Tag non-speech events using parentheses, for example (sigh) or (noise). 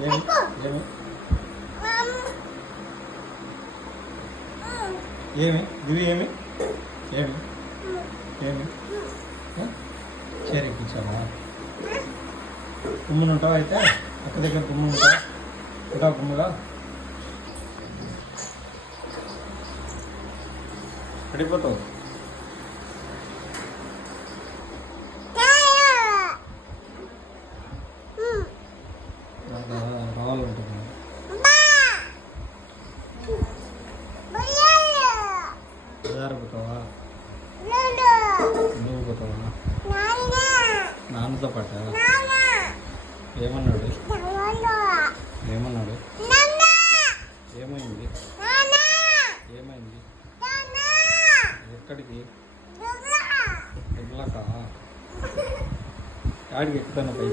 ఏమి? ఏమి? ఏమి? దివి ఏమి? ఏమి? ఏమి? చేరెక్కించావా కుమ్మును ఉంటావా అయితే? అక్క దగ్గర కుమ్మును ఉంటావా ఉంటావు కుమ్ముగా పడిపోతావు. బాగా రావాలంటున్నా. బజారు పోతావా నువ్వు పోతావా? నాన్నతో పాట? ఏమన్నాడు? ఏమన్నాడు? ఏమైంది? ఏమైంది? ఎక్కడికి? (laughs) యాడికి ఎక్కుతాను పైకి?